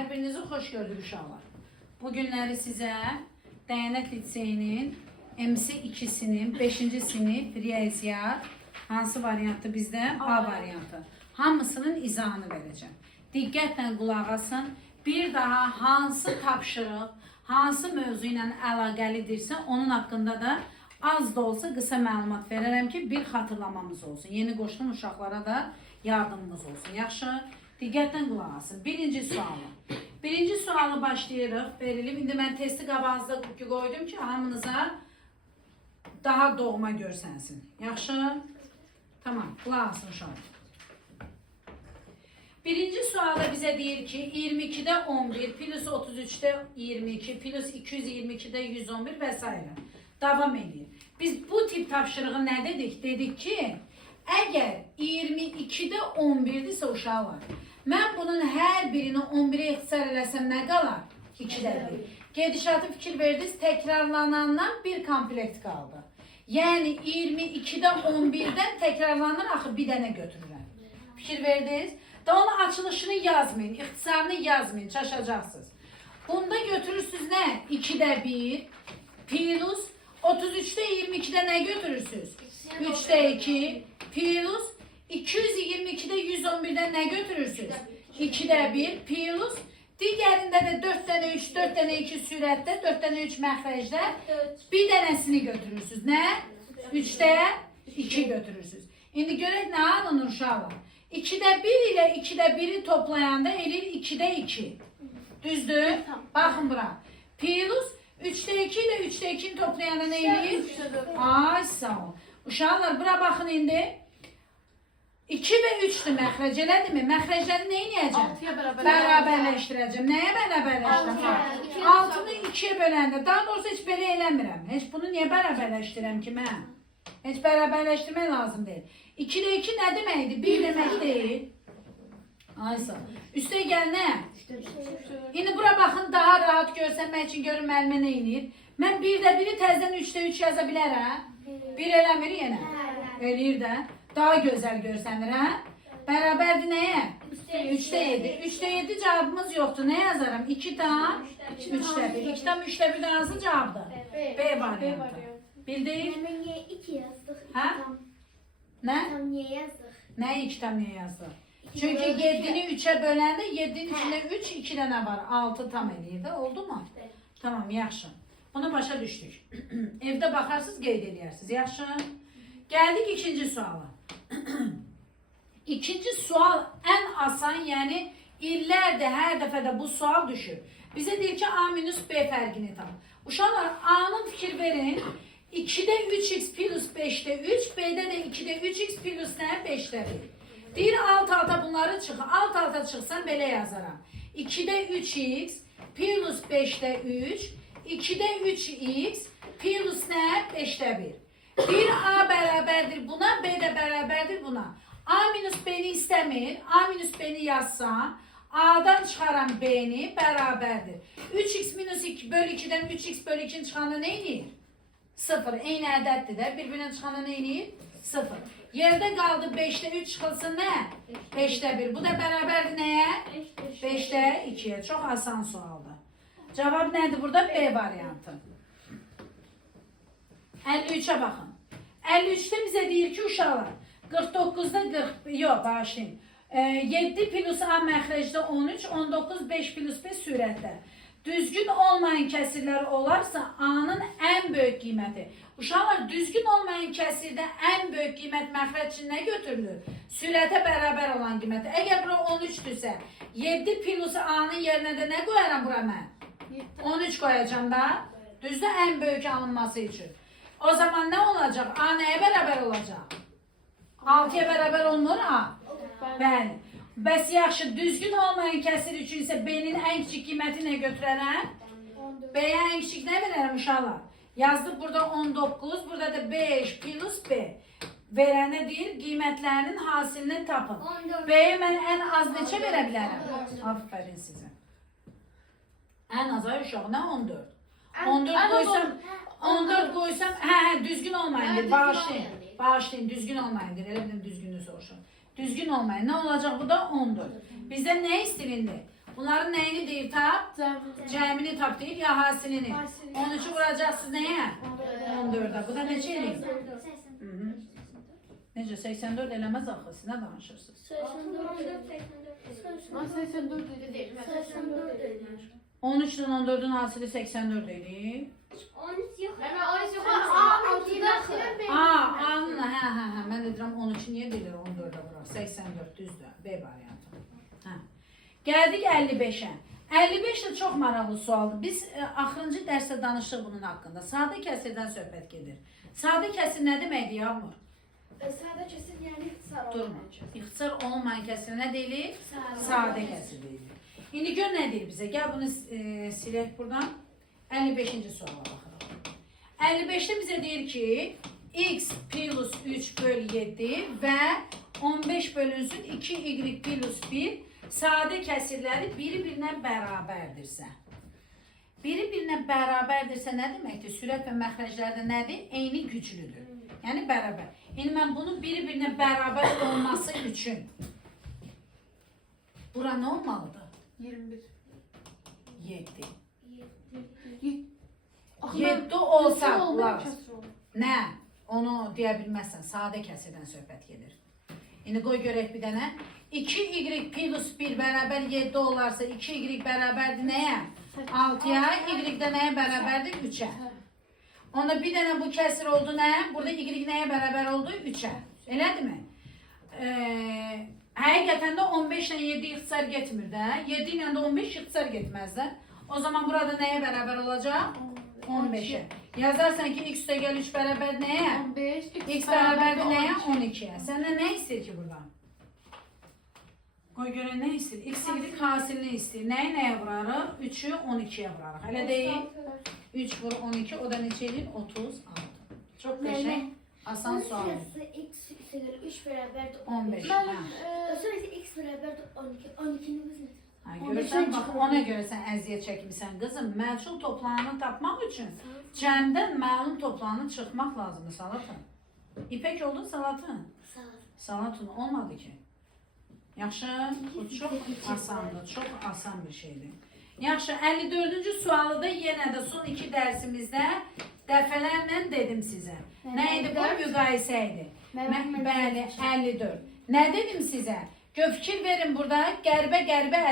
Hər birinizi xoş gördük uşaqlar. Bu günləri sizə Dəyanət Liseyinin MC2-sinin 5-ci sinif riyaziyyat hansı variantı bizdə? A variantı. Hamısının izahını verəcəm. Diqqətlə qulaq asın. Bir daha hansı tapşırıq, hansı mövzu ilə əlaqəlidirsə, onun haqqında da az da olsa qısa məlumat verərəm ki, bir xatırlamamız olsun. Yeni qoşulan uşaqlara da yardımımız olsun. Yaxşı? Diqqətlə qulaq asın. Birinci sualı. Birinci sualı başlayırıq. Verilib. İndi mən testi qabağınızda qoydum ki, hamınıza daha doğma görsənsin. Yaxşı? Tamam. Qulaq asın uşaqlar. Birinci sualda bizə deyir ki, 22'də 11 plus 33'də 22 plus 222'də 111 və s. Davam edir. Biz bu tip tapşırığı nə dedik? Dedik ki, əgər 22'də 11'dirsə uşaqlar, mən bunun hər birini 11'e ixtisar eləsəm nə qalar? 2'də 1. Gedişatı fikir verdiniz, təkrarlanandan bir komplekt qaldı. Yəni 22'də 11'dən təkrarlanır, axı bir dənə götürürəm. Fikir verdiniz? Da onun açılışını yazmayın, ixtisarını yazmayın, çaşacaqsınız. Bunda götürürsünüz nə? 2'də 1 plus 33'də 22'də nə götürürsünüz? 3'də 2 plus 222'də 111'də nə götürürsünüz? 2'də 1 plus digərində də 4 dənə 3, 4 dənə 2 sürətdə, 4 dənə 3 məxrəcdə bir dənəsini götürürsünüz. Nə? 3'də 2 götürürsünüz. İndi görək nə alınır uşaqlar? 2'də 1 ilə 2'də 1'i toplayanda elir 2'də 2. Düzdür? Baxın bura. Plus 3'də 2 ilə 3'də 2'ni toplayanda nə elir? Ay sağ ol. Uşaqlar bura baxın indi. 2 və 3'dür məxrəc, elədir mi? Məxrəcləri nə edəcəm? Bərabərləşdirəcəm. Nəyə bərabərləşdirəcəm? 6'nı 2'yə böləndə. Daha doğrusu heç belə eləmirəm. Heç bunu niyə bərabərləşdirəm ki mən? Heç bərabərləşdirmək lazım deyil. 2'də 2 nə deməkdir? 1 demək deyil. Aysa. Üstə gəl nə? İndi bura baxın, daha rahat görsənmək üçün görün müəllimə nə eləyir. Mən 1'də 1'i təzdən 3'də 3 yaza bilərəm. 1 eləmir yenə. Eləyir də. Daha gözəl görsənir, hə? Bərabərdir nəyə? 3'də 7. 3'də 7 cavabımız yoxdur. Nə yazaram? 2 tam 3'də 1. 2 tam 3'də 1'də hansı cavabdır? B variantı. Bildik? Hemen niye 2 yazdık? Ha? Tam, Nə? tam niye yazdık? Nəyi 2 tam niyə yazdıq? Çünki 7'ni 3'ə böləndə 7'nin içində 3, 2 dənə var. 6 tam eləyir də. Oldu mu? Evet. Tamam, yaxşı. Bunu başa düşdük. Evdə baxarsınız, qeyd edərsiniz. Yaxşı. Gəldik ikinci suala. İkinci sual ən asan, yəni illərdə hər dəfədə bu sual düşür. Bizə deyir ki, A minus B fərqini tap. Uşaqlar, A-nın fikir verin. 2'də 3x plus 5'də 3, B'də də 2'də 3x plus nə? 5'də 1. Deyir, alt-alta bunları çıx. Alt-alta çıxsan belə yazaram. 2'də 3x plus 5'də 3, 2'də 3x plus nə? 5'də 1. Bir A bərabərdir buna, B də bərabərdir buna. A minus B'ni istəmir. A minus B'ni yazsam, A'dan çıxaram B'ni bərabərdir. 3x minus 2 bölü 2'dən 3x bölü 2'ni çıxanda nə edir? 0. Eyni ədəddir də. Bir-birindən çıxanda nə edir? 0. Yerdə qaldı 5'də 3 çıxılsın nə? 5'də 1. Bu da bərabərdir nəyə? 5'də 2'yə. Çox asan sualdır. Cavab nədir burada? B variantı. 53'ə baxın. 53'də bizə deyir ki, uşaqlar, 49'da 40, yox, bağışlayın. 7 plus A məxrəcdə 13, 19, 5 plus B sürətdə. Düzgün olmayan kəsirlər olarsa A-nın ən böyük qiyməti. Uşaqlar, düzgün olmayan kəsirdə ən böyük qiymət məxrəc üçün nə götürülür? Sürətə bərabər olan qiyməti. Əgər bura 13-dürsə, 7 plus A-nın yerinə də nə qoyaram bura mən? 13 qoyacam da. Düzdür, ən böyük alınması üçün. O zaman nə olacaq? A nəyə bərabər olacaq? 6'ya bərabər olmur A? Bəli. Bəs yaxşı, düzgün olmayan kəsir üçün isə B'nin ən kiçik qiyməti nə götürərəm? B'yə ən kiçik nə verərəm uşaqlar? Yazdıq burada 19, burada da 5 plus B. Verənə deyir, qiymətlərinin hasilini tapın. B'yə mən ən az neçə verə bilərəm? Aferin sizə. Ən az ay uşaq, nə 14? 14 qoysam, 14 qoysam, düzgün olmayındır, bağışlayın. Bağışlayın, düzgün olmayındır, elə bilin düzgünlüğü soruşun. Düzgün olmayın, nə olacaq bu da 14. Bizdən nə istilindi? Bunların neyini deyir tap? Cəmini tap deyir ya hasilini. 13'ü vuracaqsınız nəyə? 14'ə. Bu da neçə eləyir? 84. Necə 84 eləməz axı. Siz nə danışırsınız? 13'dən 14'ün hasili 84 edir. 13 yox. Anla, hə. Mən də deyirəm 13'ü niyə deyilir 14'ə vuraq? 84 düzdür. B variantı. Hə. Gəldik 55'ə. 55 də çox maraqlı sualdır. Biz axırıncı dərsdə danışdıq bunun haqqında. Sadə kəsirdən söhbət gedir. Sadə kəsir nə deməkdir, Yağmur? Sadə kəsir yəni ixtisar Durma. İxtisar olmayan kəsir nə deyilir? Sadə kəsir deyilir. İndi gör nə deyir bizə? Gəl bunu silək buradan. 55-ci suala baxırıq. 55'də bizə deyir ki, x plus 3 bölü 7 və 15 bölünsün 2y plus 1 sadə kəsirləri biri-birinə bərabərdirsə. Biri-birinə bərabərdirsə nə deməkdir? Sürət və məxrəclərdə nədir? Eyni güclüdür. Yəni bərabər. Yəni mən bunun biri-birinə bərabər olması üçün bura nə olmalıdır? 21. 7. 7 7 olsa qulaq as. Nə? Onu deyə bilməzsən. Sadə kəsirdən söhbət gedir. İndi qoy görək bir dənə. 2y plus 1 bərabər 7 olarsa 2y bərabərdir nəyə? 6'ya. Y də nəyə bərabərdir? 3'ə. Onda bir dənə bu kəsir oldu nə? Burada y nəyə bərabər oldu? 3'ə. Elədir mi? Həqiqətən də 15 ilə 7 ixtisar getmir də. 7 ilə də 15 ixtisar getməz də. O zaman burada nəyə bərabər olacaq? 15'ə. Yazarsan ki x üstəgəl 3 bərabər nəyə? 15. X bərabərdir nəyə? 12'yə. Səndən nə istəyir ki buradan? Qoy görən nə istəyir? X y hasilini istəyir. Nəyi nəyə vurarıq? 3'ü 12'yə vurarıq. Hələ deyil. 3 vur 12, o da neçə edir? 36. Çox qəşəng, asan sual. X üstəgəl 3 bərabərdir 15. Sonra isə x bərabərdir 12. 12'nin biz nədir? Görürsən, bax ona görə sən əziyyət çəkmirsən qızım. Məchul toplananı tapmaq üçün cəmdən məlum toplananı çıxmaq lazımdır Salatın. İpək oldu Salatın? Salatın olmadı ki. Yaxşı, bu çox asandır, çox asan bir şeydir. Yaxşı, 54-cü sualı da yenə də son 2 dərsimizdə dəfələrlə dedim sizə. Nə idi bu? Müqayisə idi. Bəli, 54. Nə dedim sizə? Fikir verin burada qəribə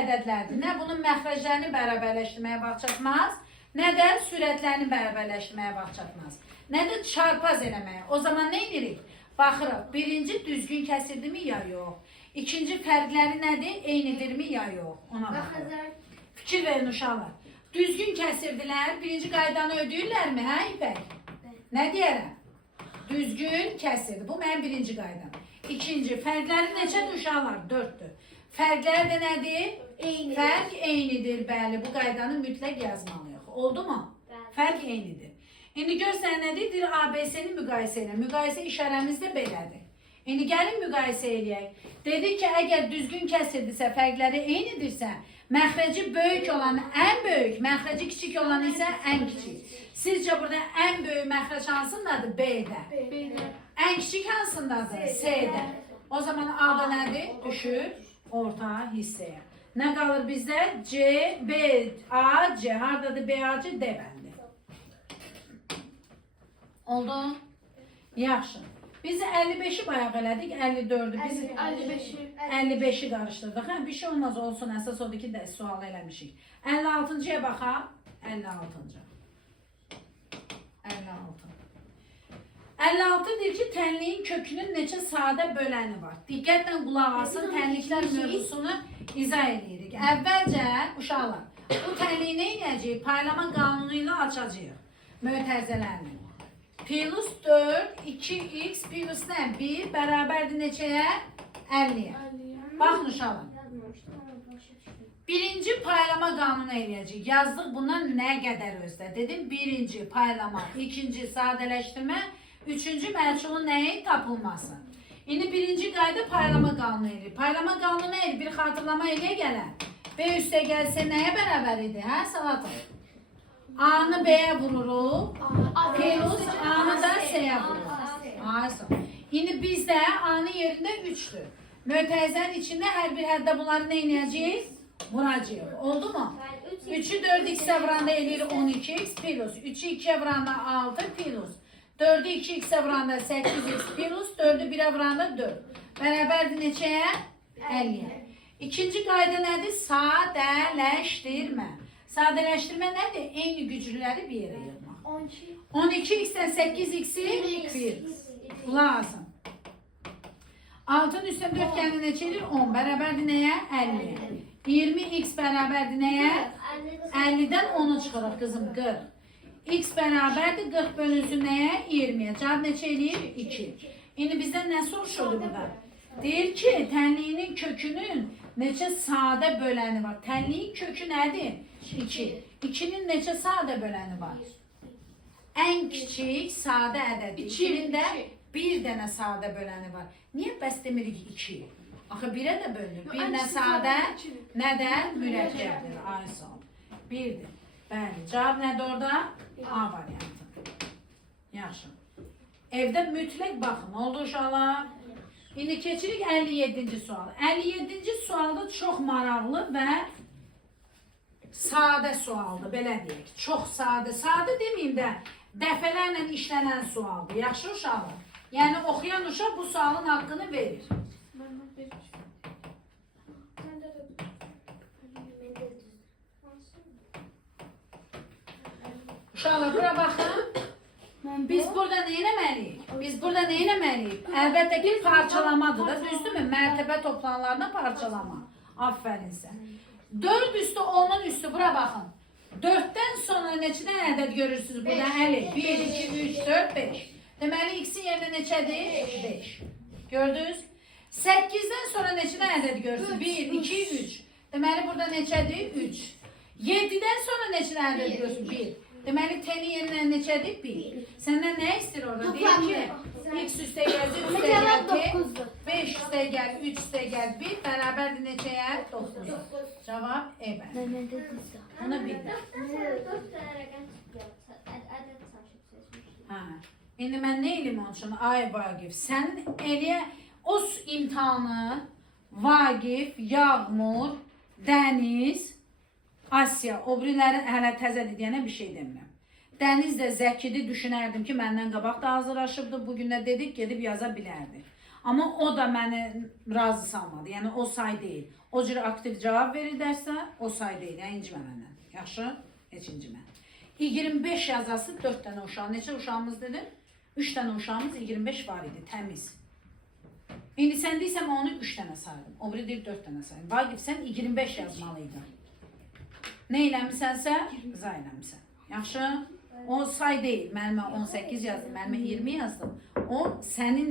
ədədlərdir. Nə bunun məxrəclərini bərabərləşdirməyə vaxt çatmaz, nə də sürətlərini bərabərləşdirməyə vaxt çatmaz. Nə də çarpaz eləməyə. O zaman nə edirik? Baxırıq, birinci düzgün kəsirdirmi ya yox? İkinci fərqləri nədir? Eynidirmi ya yox? Ona baxırıq. Fikir verin uşaqlar. Düzgün kəsirdilər, birinci qaydanı ödəyirlərmi, hə İpək? Nə deyərəm? Düzgün kəsirdir. Bu mənim birinci qaydam. İkinci, fərqləri neçədir uşaqlar? 4'dür. Fərqləri də nədir? Eynidir. Fərq eynidir, bəli. Bu qaydanı mütləq yazmalıyıq. Oldu mu? Fərq eynidir. İndi görsən nə deyir? ABC-ni müqayisə elə. Müqayisə işarəmiz də belədir. İndi gəlin müqayisə eləyək. Dedik ki, əgər düzgün kəsirdirsə, fərqləri eynidirsə, məxrəci böyük olan ən böyük, məxrəci kiçik olan isə ən kiçik. Sizcə burada ən böyük məxrəc hansındadır? B-də. Ən kiçik hansındadır? C-də. O zaman A-da nədir? Düşür orta hissəyə. Nə qalır bizdə? C, B, A, C. Haradadır B, A, C? D bəndi. Oldu? Yaxşı. Biz 55'i bayaq elədik, 54'ü. Biz 55'i qarışdırdıq. Hə, bir şey olmaz olsun, əsas odur ki, sual eləmişik. 56-cıya baxaq. 56-cı. 56. 56 deyir ki, tənliyin kökünün neçə sadə böləni var. Diqqətlə qulaq asın, tənliklər mövzusunu izah edirik. Əvvəlcə, uşaqlar, bu tənliyi nə edəcəyik? Paylama qanunu ilə açacağıq. Mötərizələrini. Plus 4, 2x plus nə? 1 bərabərdir neçəyə? 50'yə. Baxın uşaqlar. Birinci paylama qanunu eləyəcək. Yazdıq bundan nə qədər özdə? Dedim birinci paylama, ikinci sadələşdirmə, üçüncü məchulun nəyi? Tapılması. İndi birinci qayda paylama qanunu eləyir. Paylama qanunu nə edir? Bir xatırlama eləyə gələn. B üstə gəlsə nəyə bərabər idi? Hə, Salatın? A-nı B-yə vururuq. Plus A-nı da C-yə vururuq. İndi bizdə A-nın yerində 3'dür. Mötərizənin içində hər bir həddə bunları nə edəcəyik? Vuracağıq. Oldu mu? 3'ü 4x'e vuranda eləyir 12x plus 3'ü 2'ye vuranda 6 plus 4'ü 2x'e vuranda 8x plus 4'ü 1'e vuranda 4. Bərabərdir neçəyə? 50'ye. İkinci qayda nədir? Sadələşdirmə. Sadələşdirmə nədir? Eyni güclüləri bir yerə yığmaq. 12x'dən 8x'i 1. Lazım. 6'ın üstüne 4 gəldi neçə edir? 10. Bərabərdir nəyə? 50'ye. 20x bərabərdir nəyə? 50'dən 10'u çıxırıq qızım. 40. X bərabərdir 40 bölünsün nəyə? 20'ye. Cavab neçə edir? 2. İndi bizdən nə soruşurdu burada? Deyir ki, tənliyin kökünün neçə sadə böləni var? Tənliyin kökü nədir? 2. 2'nin neçə sadə böləni var? Ən kiçik sadə ədədir. 2'nin də bir dənə sadə böləni var. Niyə bəs demirik 2? Axı 1'ə də bölünür. 1 nə sadə, nə də mürəkkəbdir. Ay sağ ol. 1'dir. Bəli. Cavab nədir orada? A variantı. Yaxşı. Evdə mütləq baxın. Oldu uşaqlar? İndi keçirik 57-ci sual. 57-ci sualda çox maraqlı və sadə sualdır. Belə deyək. Çox sadə. Sadə deməyim də dəfələrlə işlənən sualdır. Yaxşı uşaqlar? Yəni oxuyan uşaq bu sualın haqqını verir. Uşaqlar bura baxın. Biz burada nə eləməliyik? Əlbəttə ki parçalamadır da, düzdürmü? Mərtəbə toplananlarına parçalama. Aferin sən. 4 üstü 10'un üstü bura baxın. 4'dən sonra neçədən ədəd görürsünüz burada? 50. 1, 2, 3, 4, 5. Deməli x'in yerinə neçədir? 5. Gördünüz? 8'dən sonra neçədən ədəd görürsünüz? 1, 2, 3. Deməli burada neçədir? 3. 7'dən sonra neçədən ədəd görürsünüz? 1. Deməli t'nin yerinə neçədir? 1. Səndən nə istəyir orada? Deyir ki, x üstə gəl, üstə gəl 5 üstə gəl, 3 üstə gəl 1 bərabərdir neçəyə? 9. Cavab E bəli. Onu bildir. İndi mən nə eləyim onun üçün? Ay Vaqif, sən eləyə o imtihanı Vaqif, Yağmur, Dəniz, Asya, o biriləri hələ təzədir deyənə bir şey demirəm. Dəniz də zəkidir, düşünərdim ki, məndən qabaq da hazırlaşıbdı. Bugün də dedik, gedib yaza bilərdi. Amma o da məni razı salmadı. Yəni o say deyil. O cür aktiv cavab verir dərsə, o say deyil. Yəni incimə məndən. Yaxşı? Heç incimə. 25 yazası 4 dənə uşaq. Neçə uşağımız dedim? 3 dənə uşağımız 25 var idi, təmiz. İndi sən deyirsəm onu 3 dənə saydım. O biri deyir 4 dənə saydım. Vaqif sən 25 yazmalıydın. Nə eləmisənsə, qıza eləmisən. Yaxşı? O say deyil. Mənimə 18 yazdım, mənimə 20 yazdım. O sənin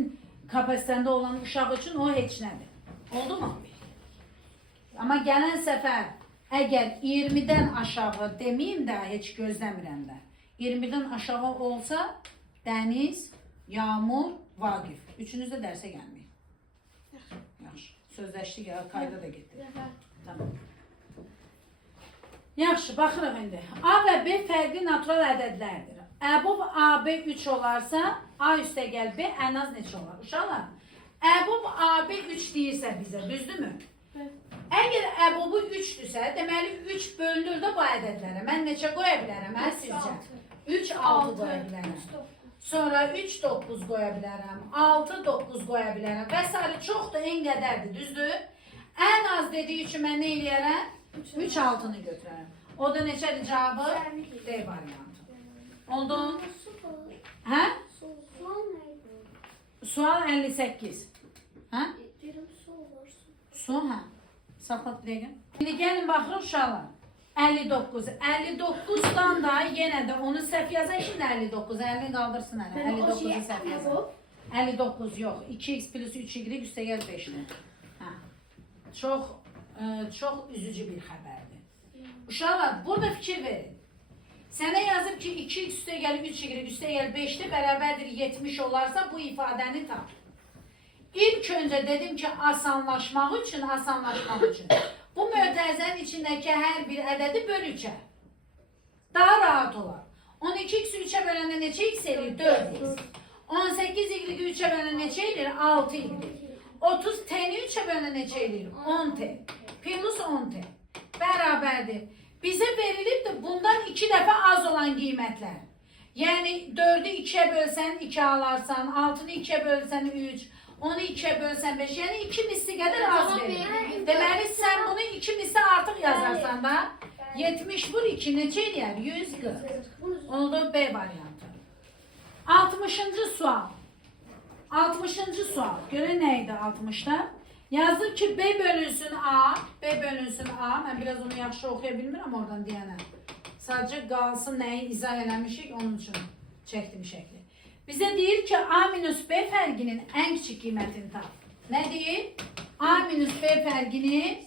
kapasitəndə olan uşaq üçün o heç nədir. Oldu mu? Amma gələn səfər əgər 20'dən aşağı deməyim də, heç gözləmirəm də. 20'dən aşağı olsa Dəniz, Yağmur, Vaqif. Üçünüz də dərsə gəlməyin. Yaxşı. Sözləşdik ya, kayda da getdik. Tamam. Yaxşı, baxırıq indi. A və B fərqli natural ədədlərdir. Əbub AB 3 olarsa, A üstə gəl B ən az neçə olar? Uşaqlar, Əbub AB 3 deyirsə bizə, düzdürmü? Əgər Əbubu 3-dürsə, deməli 3 bölünür də bu ədədlərə. Mən neçə qoya bilərəm, sizcə? 3, 6 qoya bilərəm. Sonra 3, 9 qoya bilərəm. 6, 9 qoya bilərəm. Və s. çoxdur, en qədərdir, düzdür? Ən az dediyi üçün mən nə eləyərəm? 3, 6'nı götürərəm. O da neçədir cavabı? D variantı. Oldu? Hə? Sual 58. Hə? Su, hə? Saxlat bir dəqiqə. Şimdi gəlin baxırıq uşaqlar. 59. 59'dan da yenə də onu səhv yazan şimdi 59. 50'ni qaldırsın hələ. 59'u səhv yazan. 59 yox. 2x plus 3y üstə gəl 5'dir. Hə. Çox üzücü bir xəbərdir. Uşaqlar, burada fikir verin. Sənə yazıb ki 2x üstə gəl 3y üstə gəl 5'dir, bərabərdir 70 olarsa bu ifadəni tap. İlk önce dedim ki asanlaşmaq üçün, bu mötərizənin içindəki hər bir ədədi böl 3'ə. Daha rahat olar. 12x'i 3'ə böləndə neçə x eləyir? 4x. 18y 3'ə böləndə neçə eləyir? 6y. 30t'ni 3'ə böləndə neçə eləyir? 10t. Plus 10t. bərabərdir. Bizə verilibdir bundan 2 dəfə az olan qiymətlər. Yəni 4'ü 2'ye bölsən 2 alarsan, 6'nı 2'ye bölsən 3, 10'u 2'ye bölsən 5, yəni 2 misli qədər az verir. Deməli sən bunu 2 misli artıq yazarsan da 70 vur 2 neçə eləyər? 140. Oldu B variantı. 60-cı sual. 60-cı sual. Görün nə idi 60'da? Yazır ki B bölünsün A, B bölünsün A. Mən biraz onu yaxşı oxuya bilmirəm oradan deyənə. Sadəcə qalsın nəyi izah eləmişik, onun üçün çəkdim şəkli. Bizə deyir ki A minus B fərqinin ən kiçik qiymətini tap. Nə deyir? A minus B fərqinin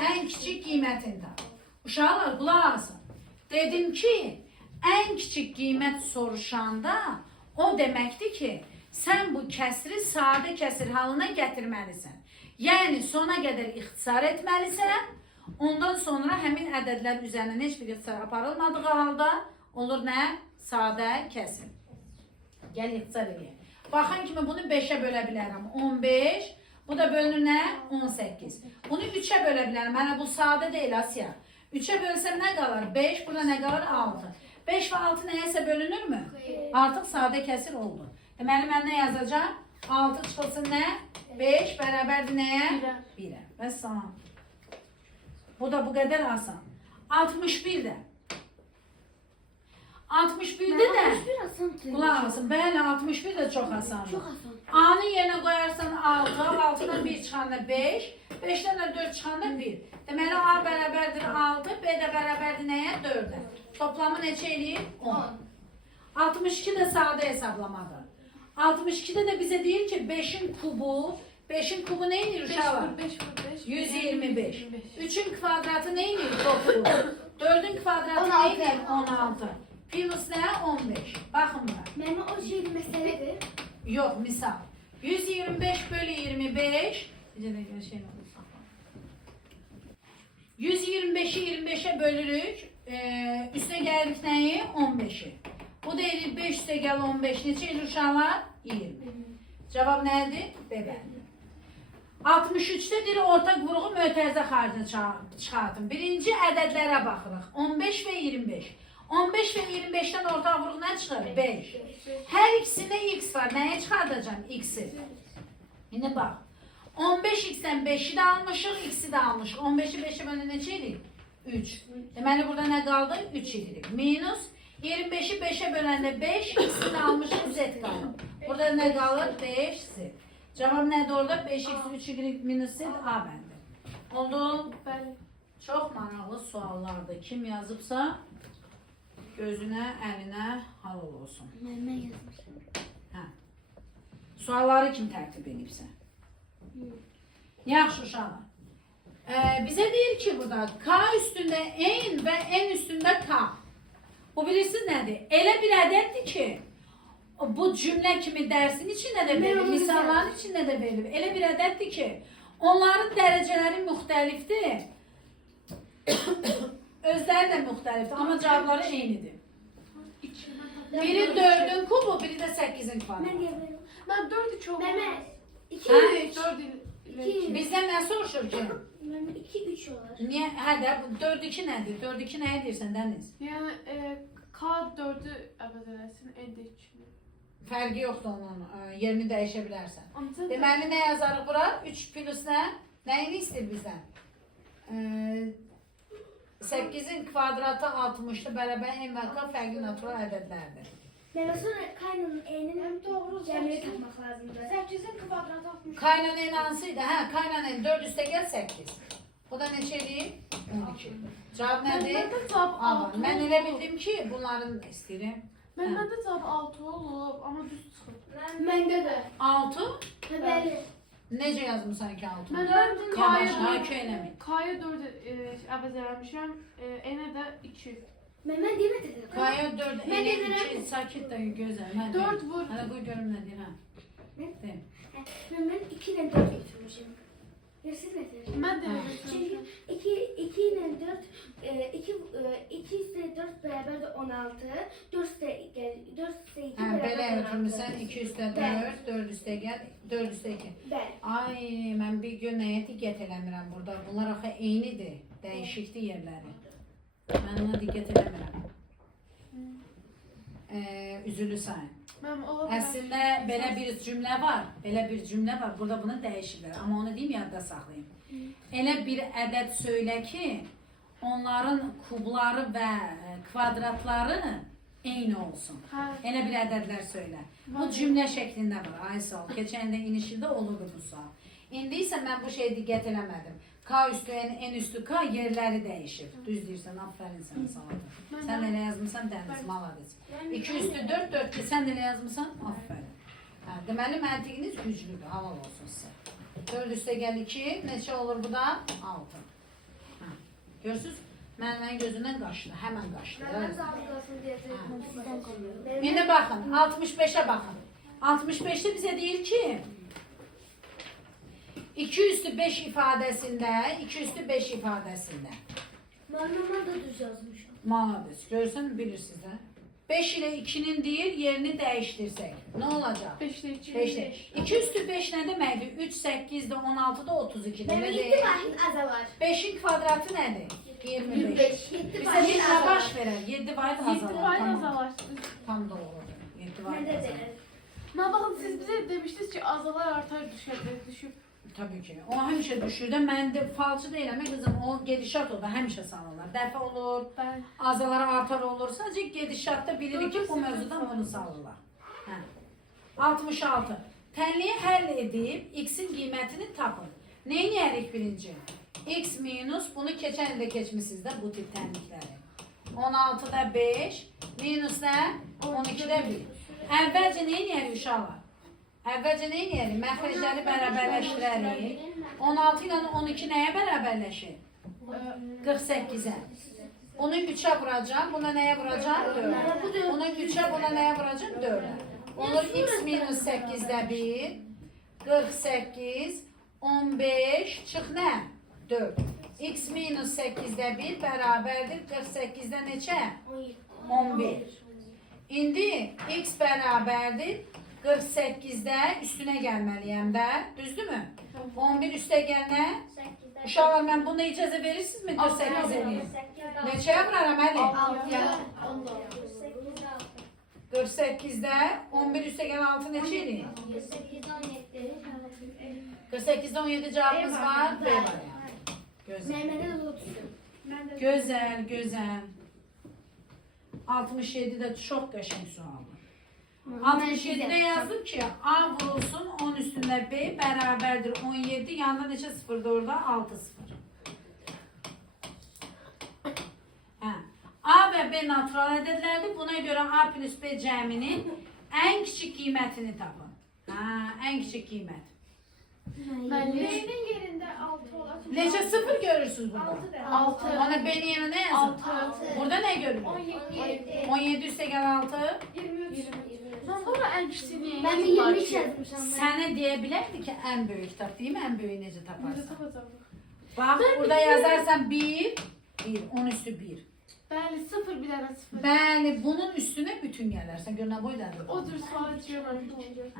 ən kiçik qiymətini tap. Uşaqlar qulaq asın. Dedim ki ən kiçik qiymət soruşanda o deməkdir ki sən bu kəsri sadə kəsir halına gətirməlisən. Yəni sona qədər ixtisar etməlisən. Ondan sonra həmin ədədlər üzərindən heç bir ixtisar aparılmadığı halda olur nə? Sadə kəsir. Gəl ixtisar edeyim. Baxın kimi bunu 5'e bölə bilərəm. 15. Bu da bölünür nə? 18. Bunu 3'e bölə bilərəm. Hələ bu sadə deyil Asiya. 3'e bölsəm nə qalır? 5. Buna nə qalır? 6. 5 və 6 nəyəsə bölünürmü? Artıq sadə kəsir oldu. Deməli mən nə yazacağım? 6 çıxılsın nə? 5 bərabərdir nəyə? 1'ə. Və salam. Bu da bu qədər asan. 61'də. 61'də də qulaq asın. Bəli, 61 də çox asandır. Çox asan. A'nın yerinə qoyarsan 6, 6'dan 1 çıxanda 5, 5'dən də 4 çıxanda 1. Deməli A bərabərdir 6, B də bərabərdir nəyə? 4'ə. Toplamı neçə eləyir? 10. 62 də sadə hesablamadır. 62'də də bizə deyir ki 5'in kubu, 5'in kubu nə edir uşaqlar? 125. 3'ün kvadratı nə edir? 9. 4'ün kvadratı nə edir? 16. Plus nə? 15. Baxın bura. Mənim o şeyli məsələdir. Yox, misal. 125 bölü 25. Necə də görə şey olursa. 125'i 25'e bölürük. Üstə gəlirik nəyi? 15'i. Bu da edir 5 üstə gəl 15. Neçə edir uşaqlar? 20. Cavab nədir? B bəndi. 63'də deyir ortaq vuruğu mötərizə xaricində çıxartın. Birinci ədədlərə baxırıq. 15 və 25. 15 və 25'dən ortaq vuruq nə çıxır? 5. Hər ikisində x var. Nəyə çıxardacağım? X'i. İndi bax. 15x'dən 5'i də almışıq, x'i də almışıq. 15'i 5'e bölü neçə edir? 3. Deməli burada nə qaldı? 3 edirik. Minus 25'i 5'e böləndə 5, x'ini almışıq, z qalır. Burada nə qalır? 5z. Cavab nədir orada? 5x 3y minus z A bəndi. Oldu? Bəli. Çox maraqlı suallardır. Kim yazıbsa gözünə, əlinə halal olsun. Mən yazmışım. Hə. Sualları kim tərtib edibsə? Yaxşı uşaqlar. Bizə deyir ki burada K üstündə n və n üstündə K. Bu bilirsiniz nədir? Elə bir ədəddir ki bu cümlə kimi dərsin içində də verilir, misalların içində də verilir. Elə bir ədəddir ki onların dərəcələri müxtəlifdir. Özləri də müxtəlifdir, amma cavabları eynidir. Biri 4'ün kubu, biri də 8'in Mən kvadratı. deyirəm. Ben 4'ü çok. Mehmet. 2 Ha? 3. 4 İki. Bizdən nə soruşur ki? Mehmet 2 3 olar. Niyə? Hə də bu 4-2 nədir? 4-2 nəyə deyirsən Dəniz? Yani K 4'ü əvəz eləsin, N də 2'ni. Fərqi yoxdur onun, yerini dəyişə bilərsən. Amma Deməli nə yazarıq bura? 3 plus nə? Nəyini istəyir bizdən? 8'in kvadratı 60'dır, bərabər n və k fərqli natural ədədlərdir. Mehmet sonra kaynanın N'nin doğru cəmini tapmaq lazımdır. 8'in kvadratı 60. Kaynan n hansıydı? Hə, kaynan n 4 üstə gəl 8. Bu da neçə eləyir? 12. Cavab nədir? Məndə cavab A. 6 Mən elə bildim ki, bunların istəyirəm. Məndə cavab 6 olub, amma düz çıxıb. Məndə də. 6. Hə, bəli. Necə yazmısan ki 6? Mən Yavaş, haykü eləməyin. K'ya 4 əvəz eləmişəm, N'ə də 2. Mehmet demədi də. Kaya 4, Mən elə edirəm. 2, sakit də gözəl. Mən 4 vur. Hələ bu görüm nə deyir, hə. Nə? Deyim. Mehmet 2 ilə 4 getirmişim. Siz nə deyirsiniz? Mən də Çünki 2 ilə 4 2 üstə 4 bərabər də 16. 4 üstə 2 Hə, belə bərabər 16. götürmüsən 2 üstə 4, 4 üstə gəl, 4 üstə 2. Bəli. Ay, mən bir gün nəyə diqqət eləmirəm burada. Bunlar axı eynidir, dəyişikdir yerləri. Mən ona diqqət eləmirəm. Üzülü sayın. Mənim ola bilər. Əslində belə bir cümlə var, burada bunu dəyişirlər. Amma onu deyim, yadda saxlayın. Elə bir ədəd söylə ki, onların kubları və kvadratları eyni olsun. Hə. Elə bir ədədlər söylə. Bu cümlə şəklində var, ay sağ ol. Keçən də inişində olurdu bu sual. İndi isə mən bu şeyə diqqət eləmədim. K üstü N üstü K yerləri dəyişir. Düz deyirsən, aferin sənə Salahat. Sən elə yazmısan, dəniz, malades. 2 üstü 4, 4 sən elə yazmısan, aferin. Hə, deməli, məntiqiniz güclüdür, halal olsun sizə. 4 üstə gəl 2, neçə olur bu da? 6. Hə, görürsünüz? Mənim gözündən qaçdı, həmən qaçdı. Mənim də az qalsın deyəcək. İndi baxın, 65'e baxın. 65'te bizə deyir ki, 2 üstü 5 ifadəsində, 2 üstü 5 ifadəsində. Mənim da düz yazmışam. Malades, görürsən, bilirsiniz də. 5 ilə 2'nin deyir, yerini dəyişdirsək. Nə olacaq? 5'te 2. 5'te. 2 üstü 5 nə deməkdir? 3, 8, 10, 32. Mənim Demək 7 deyil. vahid aza var. 5'in kvadratı nədir? 25. 25. 7 Bizə vahid bir aza baş var. verər. 7 vahid 7 azalar. var Tamam. azalar. Tam doğru. 7 vahid Məndə azalar. də. Mən baxın siz bizə demişdiniz ki azalar artar düşüb. Tabii ki. O həmişə düşür də. Mən də falçı deyiləm, qızım. O gedişat olur, həmişə salırlar. Dəfə olur, Bəli. azalar artar olur. Sadəcə gedişatda bilirik ki, bu mövzudan bunu salırlar. Hə. 66. Tənliyi həll edib x-in qiymətini tapın. Neyin yərik birinci? X minus, bunu keçən ildə keçmişsiniz də bu tip tənlikləri. 16'da 5, minus nə? 12'də 1. Əvvəlcə neyin yərik uşaqlar? Əvvəlcə neyin yərik? Məxrəcləri bərabərləşdirərik. 16 ilə 12 nəyə bərabərləşir? 48'e. Bunu 3'e vuracağım, buna nəyə vuracağım? 4'e. Bunu 3'e, buna nəyə vuracağım? 4'e. Olur x minus 8'də 1, 48, 15, çıx nə? 4. X minus 8'də 1 bərabərdir 48'də neçə? 11. İndi x bərabərdir 48'də üstünə gəlməliyəm də, düzdürmü? 11 üstə gəl nə? Uşaqlar, mən bunda icazə verirsinizmi 48 eləyim? Neçəyə vuraram həli? 48'də 11 üstə gəl 6 neçə eləyim? 48'də 17 cavabımız var, B variantı. Gözəl. Məndə də 30. Gözəl, gözəl. 67'də çox qəşəng sualdır. 67'də yazdım ki, A vurulsun 10 üstündə B bərabərdir 17. Yanında neçə sıfırdır orada? 6 sıfır. Hə. A və B natural ədədlərdir. Buna görə A plus B cəminin ən kiçik qiymətini tapın. Hə, ən kiçik qiymət. B'nin yerində 6 olar. Neçə sıfır görürsünüz burada? 6. Ona B'nin yerine ne yazın? 6. Burada ne görülür? 17. 17 üstə gəl 6. 23. Mən burada ən kiçiyini Mən de 23 yazmışam. Sənə deyə bilərdi ki, ən böyük tap değil mi? Ən böyüyü necə Necə taparsan? tapacaqıq? Bax, burada yazarsan 1, 1, 10 üstü 1. Bəli, 0 bir dənə 0. Bəli, bunun üstünə bütün gələrsən. Gör nə boydadır? O cür sual görməmişdim.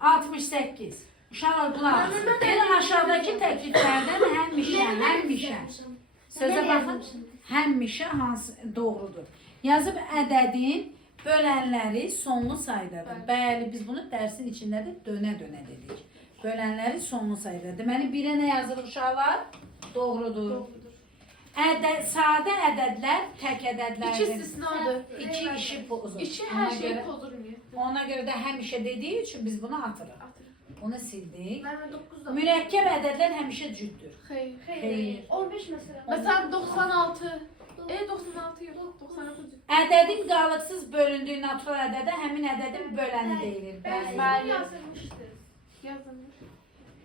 68. Uşaqlar qulaq asın. Gəlin aşağıdakı təkliflərdən həmişə. Sözə baxın. Həmişə hansı doğrudur. Yazıb ədədin bölənləri sonlu saydadır. Bəli, biz bunu dərsin içində də dönə-dönə dedik. Bölənləri sonlu saydadır. Deməli, 1'ə nə yazılır uşaqlar? Doğrudur. Sadə ədədlər tək 2 ədədlərdir. istisnadır. 2 işi pozur. 2 Ona hər şeyi görə- pozulmuyor. Ona görə də həmişə dediyi üçün biz bunu atırıq. Bunu sildik. Məndə 9 da. Mürəkkəb ədədlər həmişə cüddür. Xeyr. Xeyr. 15 məsələn. Məsələn 96. 96 yox, 96. Ədədin qalıqsız bölündüyü natural ədədə həmin ədədin böləni deyilir. Bəli. Yazılmış.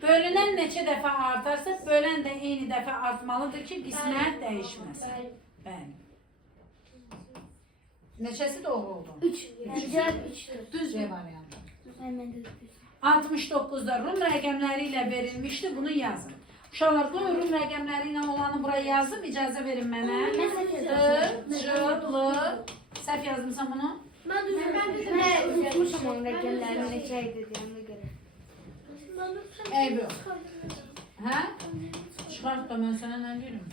Bölünən neçə dəfə artarsa, bölən də eyni dəfə artmalıdır ki, qismət dəyişməsin. Bəli. Neçəsi doğru oldu? 3. Məncə 3'dür. Düz C variantı. Məndə də 3. 69'da Rum rəqəmləri ilə verilmişdi, bunu yazın. Uşaqlar, qoyurum rəqəmləri ilə olanı buraya yazdım. İcazə verin mənə. Səhv yazmısan bunu? Ben düz Ben unutmuşum onun rəqəmlərini neçə idi deyəndə görə. Eyb yox. Hə? Çıxart da mən sənə nə deyirəm?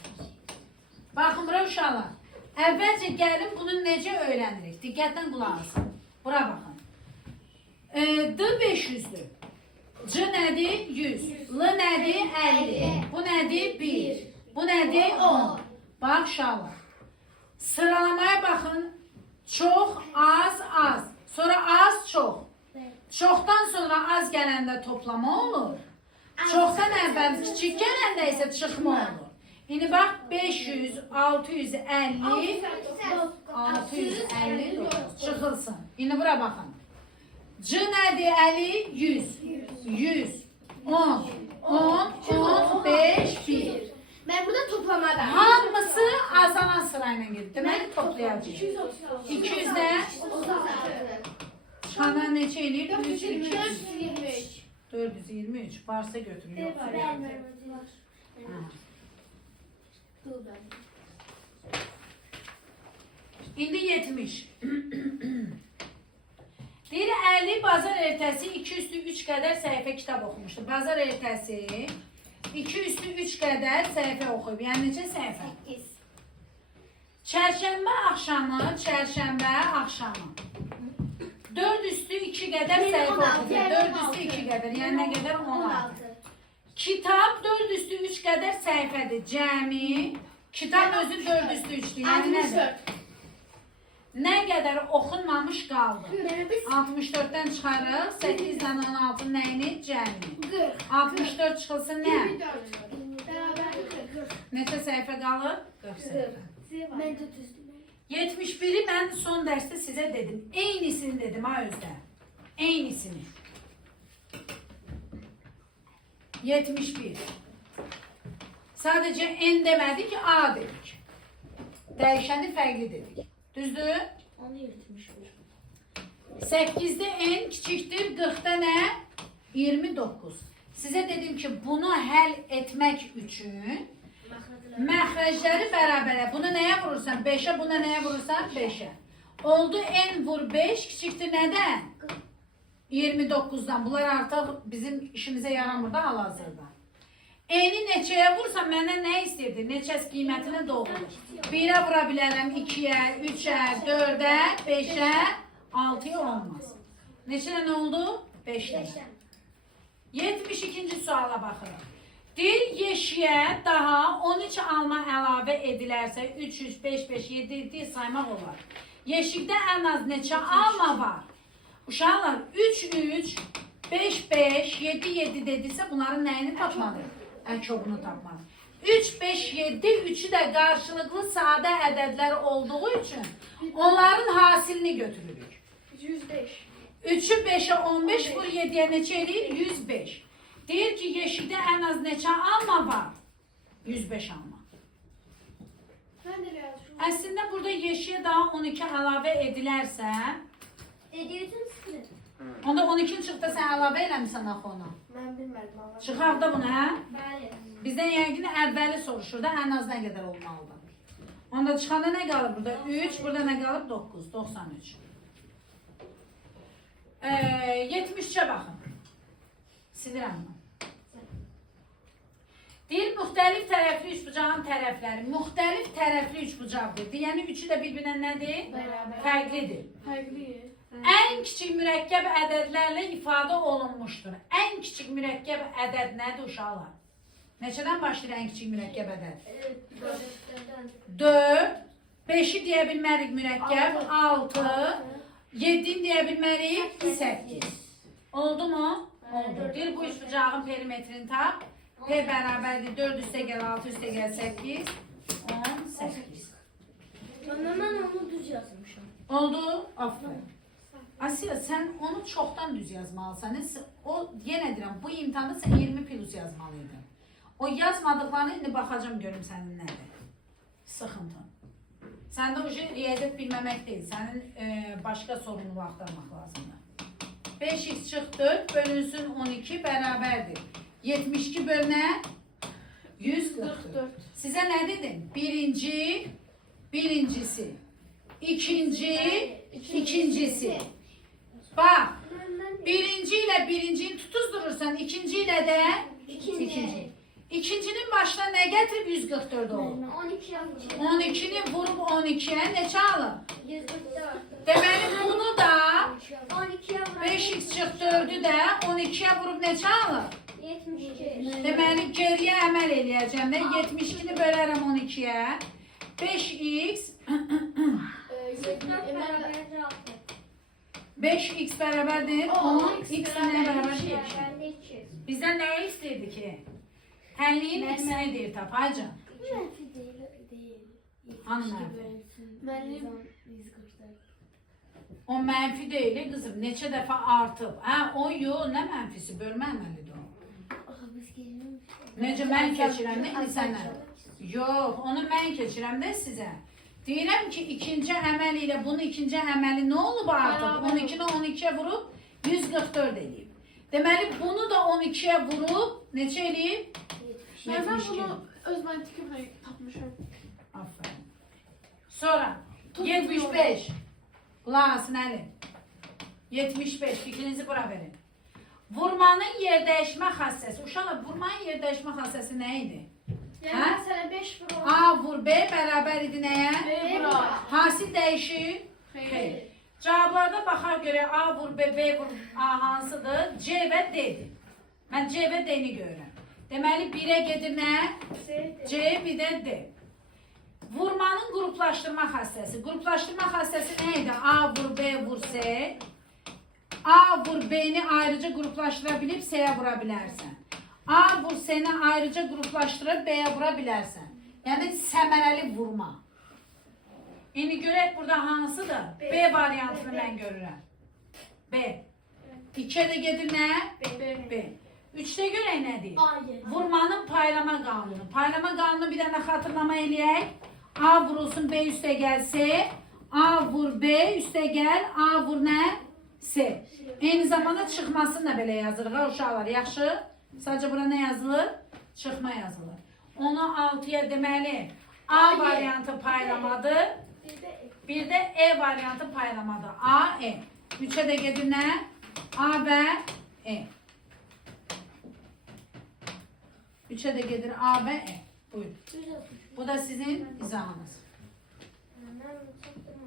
Baxın bura uşaqlar. Əvvəlcə gəlin bunu necə öyrənirik? Diqqətlə qulaq asın. Bura baxın. D 500'dür. C nədir? 100. L nədir? 50. Bu nədir? 1. Bu nədir? 10. Bax uşaqlar. Sıralamaya baxın. Çox, az, az. Sonra az, çox. Çoxdan sonra az gələndə toplama olur. Çoxdan əvvəl kiçik gələndə isə çıxma olur. İndi bax 500, 650, 650 çıxılsın. İndi bura baxın. C nədir? 50, 100. 100, 10, 10, 15, 1. Ben burada toplamada. Hamısı azalan sırayla gedir. Deməli toplayacağıq. 200'də çıxana neçə eləyir? 423. 423. Varsa götürün. Yoxsa İndi 70. Deyir 50 bazar ertəsi 2 üstü 3 qədər səhifə kitab oxumuşdu. Bazar ertəsi 2 üstü 3 qədər səhifə oxuyub. Yəni neçə səhifə? 8. Çərşənbə axşamı 4 üstü 2 qədər səhifə oxuyub. 4 üstü 2 qədər. Yəni nə qədər? 16. Kitab 4 üstü 3 qədər səhifədir. Cəmi kitab özü 4 üstü 3'dür. Yəni nədir? Nə qədər oxunmamış qaldı? 64'dən çıxarıq. 8 ilə 16 nəyini? Cəmi. 64 çıxılsın nə? Neçə səhifə qalır? 40 səhifə. Ben de düzdüm. 71'i mən son dərsdə sizə dedim. Eynisini dedim ha özdə. Eynisini. 71. Sadəcə n demədik, a dedik. Dəyişəni fərqli dedik. Düzdür? Onu yırtmışım. 8'de n kiçikdir, 40'da nə? 29. Sizə dedim ki, bunu həll etmək üçün məxrəcləri bərabərə. Bunu nəyə vurursan? 5'ə, buna nəyə vurursan? 5'ə. Oldu n vur 5 kiçikdir nədən? 29'dan. Bunlar artıq bizim işimizə yaramır da hal-hazırda. N'yi neçəyə vursam mənə nə istəyirdi? Neçəs qiymətini doğrulur. 1'ə vura bilərəm, 2'yə, 3'ə, 4'ə, 5'ə, 6'ya olmaz. Neçə nə oldu? 5'ə. 72. suala baxırıq. Dil yeşiyə daha 13 alma əlavə edilərsə 3, 3, 5, 5, 7, 7 saymaq olar. Yeşikdə ən az neçə alma var? Uşaqlar 3, 3, 5, 5, 7, 7 dedisə bunların nəyini tapmalıyıq? Əkobunu tapmalıyıq. 3, 5, 7, 3'ü də qarşılıqlı sadə ədədlər olduğu üçün onların hasilini götürürük. 105. 3'ü 5'e 15 vur 7'ye neçə eləyir? 105. Deyir ki, yeşikdə ən az neçə alma var? 105 alma. Ben de yazdım. Əslində burada yeşiyə daha 12 əlavə edilərsə, Dediğin sıfır. onda 12 çıxda sən əlavə eləmirsən axı ona. Ben bilmedim ama. Çıxar da bunu, hə? Bəli. Bizdən yəqin əvvəli soruşur da, ən az nə qədər olmalıdır. Onda çıxanda nə qalır burada? 3, burada nə qalır? 9, 93. 73'ə baxın. Silirəm bunu. Deyir, müxtəlif tərəfli üçbucağın tərəfləri. Müxtəlif tərəfli üçbucaqdır. Yəni, üçü də bir-birindən nədir? Beraber. Fərqlidir. Farklıyız. Ən kiçik mürəkkəb ədədlərlə ifadə olunmuşdur. Ən kiçik mürəkkəb ədəd nədir uşaqlar? Neçədən başlayır ən kiçik mürəkkəb ədəd? 4, 5'i deyə bilmərik mürəkkəb, 6, 7'ni deyə bilmərik, 8. Oldu mu? Oldu. Deyir, bu üçbucağın perimetrini tap. P bərabərdir, 4 üstə gəl, 6 üstə gəl, 8, 18. Bana ben onu düz yazmışım. Oldu? Aferin. Asiya, sən onu çoxdan düz yazmalısan. O, yenə deyirəm, bu imtihanda sən 20 plus yazmalıydın. O yazmadıqlarını indi baxacam görüm sənin nədir. Sıxıntın. Səndə o riyaziyyat bilməmək deyil, sənin başqa sorunu axtarmaq lazımdır. 5x çıx 4 bölünsün 12 bərabərdir. 72 bölünə 144. Size ne dedim? Birincisi. İkincisi. Bak. Birinci ile birinciyi tutuzdurursan ikinciyle de ikinci. İkincinin başına ne getirip 144 olur? 12 yapmış. 12'ni vurup 12'ye ne çalın? 144. Deməli bunu da 12 yapmış. 5x çıx 4'ü də 12'ye vurup ne çalın? 72. Deməli geriye əməl eləyəcəm də 72'ni bölərəm 12'ye. 5x 5x bərabərdir 10, x nəyə bərabərdir? Bizdən nəyi istəyirdi ki? 50'nin x'ini deyir tapacaq. Mənfi deyil. Hanı mənfi? Mənim 144. O mənfi deyil qızım, neçə dəfə artıb. Hə, o yox, nə mənfisi, bölmə əməlidir o. Biz geliyoruz. Necə mən keçirəm də indi sənə? Yox, onu mən keçirəm də sizə. Deyirəm ki, ikinci əməl ilə bunun ikinci əməli nə olub artıq? 12'ni 12'ye vurub 144 eləyib. Deməli bunu da 12'ye vurub neçə eləyib? mən 72. bunu öz məntiqimlə tapmışam. Aferin. Sonra 75. Qulaq asın Əli. 75 fikrinizi bura verin. Vurmanın yer dəyişmə xassəsi. Uşaqlar, vurmanın yer dəyişmə xassəsi nə idi? Yəni məsələn 5 vur. A vur B bərabər idi nəyə? B vur. Hasil dəyişir? Xeyr. Cavablarda baxar görə A vur B, B vur A hansıdır? C və D-dir. Mən C və D-ni görürəm. Deməli 1'ə gedir nə? C, bir də D. Vurmanın qruplaşdırma xassəsi. Qruplaşdırma xassəsi nə idi? A vur B vur C. A vur B'ni ayrıca qruplaşdıra bilib C'yə vura bilərsən. A vur C'ni ayrıca qruplaşdırıb B'yə vura bilərsən. Yəni səmərəli vurma. İndi görək burada hansıdır? B variantını mən görürəm. B. 2'ə də gedir nə? B. 3'də görək nədir? Vurmanın paylama qanunu. Paylama qanunu bir dənə xatırlama eləyək. A vurulsun B üstə gəlsə, A vur B üstə gəl, A vur nə? C. Eyni zamanda çıxmasını da belə yazırıq ha uşaqlar. Yaxşı? Sadəcə bura nə yazılır? Çıxma yazılır. Onu 6'ya deməli A variantı paylamadır. Bir də E variantı paylamadır. A, E. 3'ə də gedir nə? A və E. 3'ə də gedir A və E. Buyurun. Bu da sizin izahınız. Ben çok